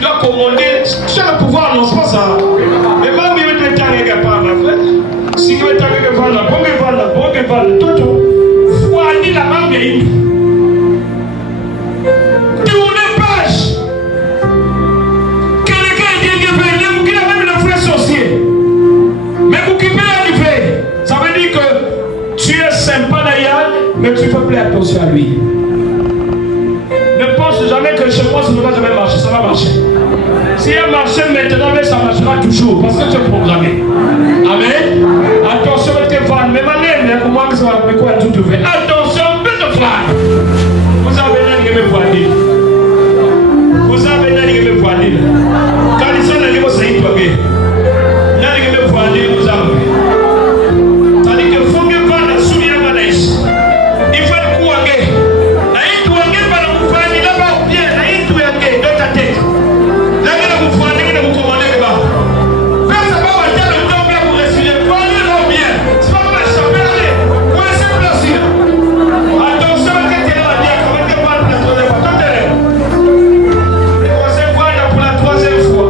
tu dois commander. Tu as le pouvoir, non, c'est pas ça. Mais même si tu es un gars, si tu es un gars, tout, faut aller la main, tournez page. Quelqu'un dit que a même le frère sorcier. Mais pour qui peut arriver, ça veut dire que tu es sympa d'ailleurs, mais tu fais plus attention à lui. Ne pense jamais que chez moi ça ne va jamais marcher, ça va marcher. Si elle marche maintenant, mais ça marchera toujours parce que tu es programmé. Amen. Attention, mais ma name, pour moi, ça va me quoi tout ouvert. Attention, petit frère. Vous avez un game voilé. Vous avez un game voilé. Quand ils sont dans le niveau, c'est une toge. Il y a un game voilé, vous avez. C'est-à-dire qu'il faut mieux voir la soulière à l'aise. Il faut le coup à gué. La hit ou à gué, pas le coup à gué, là-bas ou bien, la hit ou à gué, dans ta tête. Là, il y a le coup à gué, il y a le coup à gué, là-bas. Faire ça va, on va dire le temps bien pour respirer. Voilà, non, bien. C'est pas mal, ça peut aller. Où est-ce que c'est là? Attention, que tu es là, bien, comment tu parles de la troisième fois. Pour la troisième fois.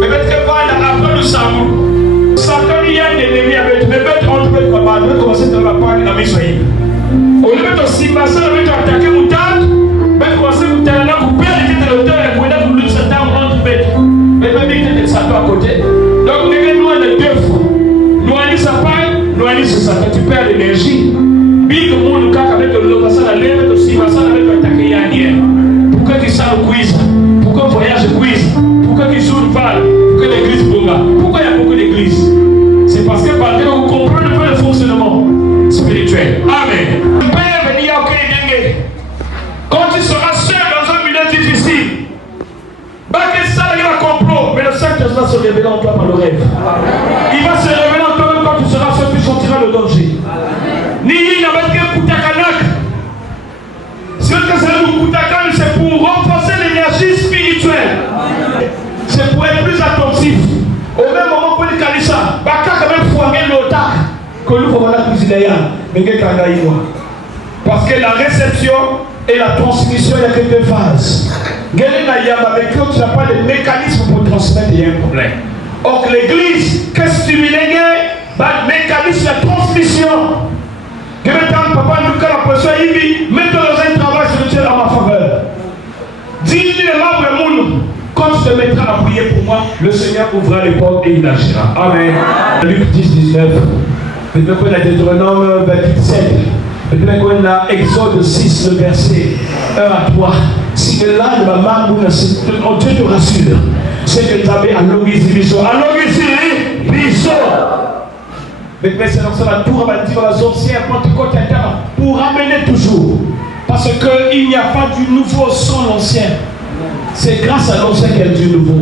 Mais mettre que voilà, après le sabot. Satan, il y a un ennemi avec. Mais mettre entre eux, papa, je vais commencer à la parler dans mes soins. Au lieu de se passer, on va attaquer mon table. Mais commencer à couper la couper, il était l'auteur et pour là, pour le Satan, on entre eux. Mais même il était Satan à côté. Donc, nous avons les deux fois. Nous allons sa part, nous allons sur Satan. Tu perds l'énergie. Big monde, quand avec le logo, ça la lève, aussi, ça avec attaquer Yannier. Pour que tu saches le quiz, pour que voyage quiz, pour que tu sois une balle, pour que l'église bonga. Pourquoi il y a beaucoup d'églises? C'est parce que par vous comprenez un peu le fonctionnement spirituel. Amen. Tu peux venir au Kédenge. Quand tu seras seul dans un milieu difficile, ça il va comprendre, mais le Saint-Esprit va se révéler en toi par le rêve. Il va se révéler en toi même quand tu seras seul, tu sentiras le danger. Ni n'a pas de Koutakanak. Ce que c'est le Koutakan, c'est pour renforcer l'énergie spirituelle. C'est pour être plus attentif. Au même moment pour les Kalissa, Baka quand même foiré l'otak. Que nous pouvons la cuisiner, mais parce que la réception et la transmission, il n'y a que deux phases. Avec eux, tu n'as pas de mécanisme pour transmettre, il y a un problème. Or, l'église, qu'est-ce que tu veux léguer? Le mécanisme de transmission. Que maintenant, papa, nous, quand la pression est mise, mets-toi dans un travail spirituel en ma faveur. Dis-lui les membres du monde. Quand tu te mettras à prier pour moi, le Seigneur ouvrira les portes et il agira. Amen. Luc 10, 19. Maintenant, on a Deutéronome 27. Maintenant, on a Exode 6, le verset 1 à 3. Si le là de ma maman, Dieu te rassure. C'est que tu avais à l'origine, biso. À l'origine, biso. Mais c'est dans la tour, on va dire aux anciens, pour ramener toujours. Parce qu'il n'y a pas du nouveau sans l'ancien. C'est grâce à l'ancien qu'il y a du nouveau.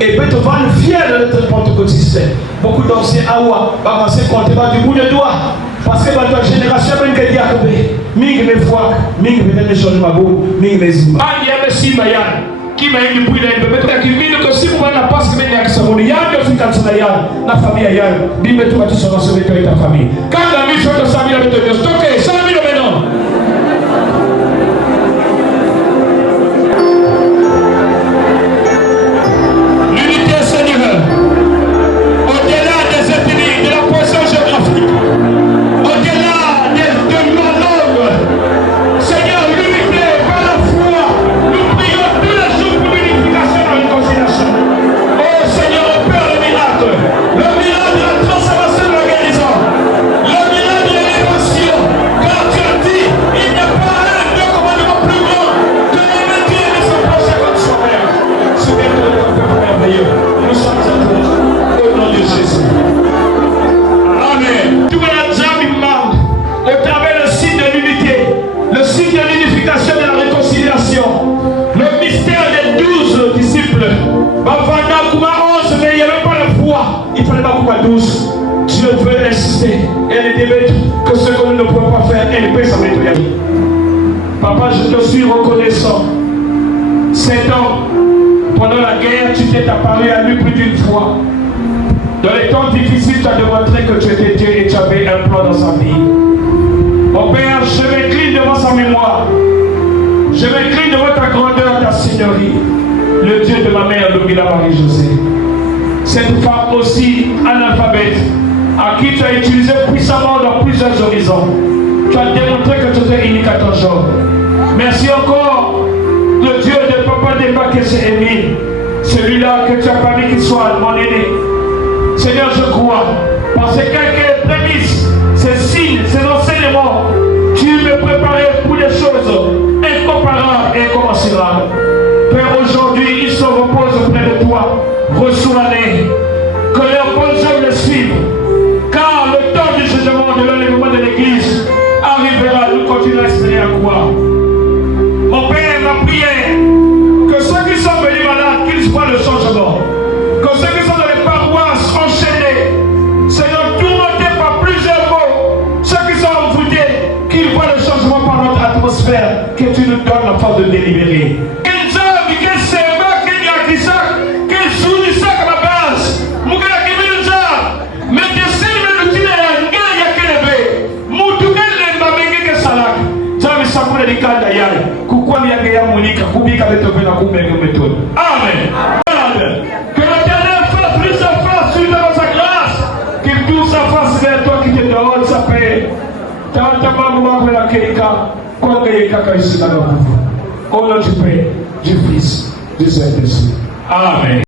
Et peut-être on va le fier de notre pentecôtiste. Beaucoup d'anciens Awa, va commencer à compter du bout de doigt. Parce que votre génération, même que Diakobé, Ming me foi, Ming me donne sur le mabou, Ming me zima. Ah, il y a le Simayan, qui m'a dit depuis le bébé, qui m'a dit que si vous n'avez pas ce que vous avez à il y a deux filles comme ça, la famille ailleurs, dis-moi tout, tu seras sauvé avec ta famille. Quand la vie fait de sa vie avec Dieu, stocké, ça va bien maintenant. Dieu veut insister. Elle est que ce que nous ne pouvons pas faire, elle peut s'en mettre. Papa, je te suis reconnaissant. 7 ans, pendant la guerre, tu t'es apparu à lui plus d'une fois. Dans les temps difficiles, tu as démontré que tu étais Dieu et tu avais un plan dans sa vie. Mon Père, je m'incline devant sa mémoire. Je m'incline devant ta grandeur, ta seigneurie. Le Dieu de ma mère, Lubila Marie-José. Cette femme aussi analphabète, à qui tu as utilisé puissamment dans plusieurs horizons. Tu as démontré que tu étais unique à ton genre. Merci encore, le Dieu de Papa Demba Kessé Émile, celui-là que tu as permis qu'il soit mon aîné. Seigneur, je crois, par ces quelques prémices, ces signes, ces enseignements, tu me préparais pour des choses incomparables et incommensurables. Père, aujourd'hui, ils se reposent auprès de toi. Reçois-les, que leurs bonnes œuvres les suivent, car le temps du jugement, de l'enlèvement de l'Église arrivera. Nous continuons à espérer à croire. Mon Père, ma prière, que ceux qui sont venus malades, qu'ils voient le changement. Que ceux qui sont dans les paroisses enchaînées, Seigneur, tourmentés par plusieurs mots, ceux qui sont envoûtés, qu'ils voient le changement par notre atmosphère, que tu nous donnes la force de délibérer. Amen. Que l'Éternel fasse plus sa face sur dans sa grâce, qu'il tourne sa face vers toi qui te donne sa paix. Au nom du Père, du Fils, du Saint-Esprit. Amen.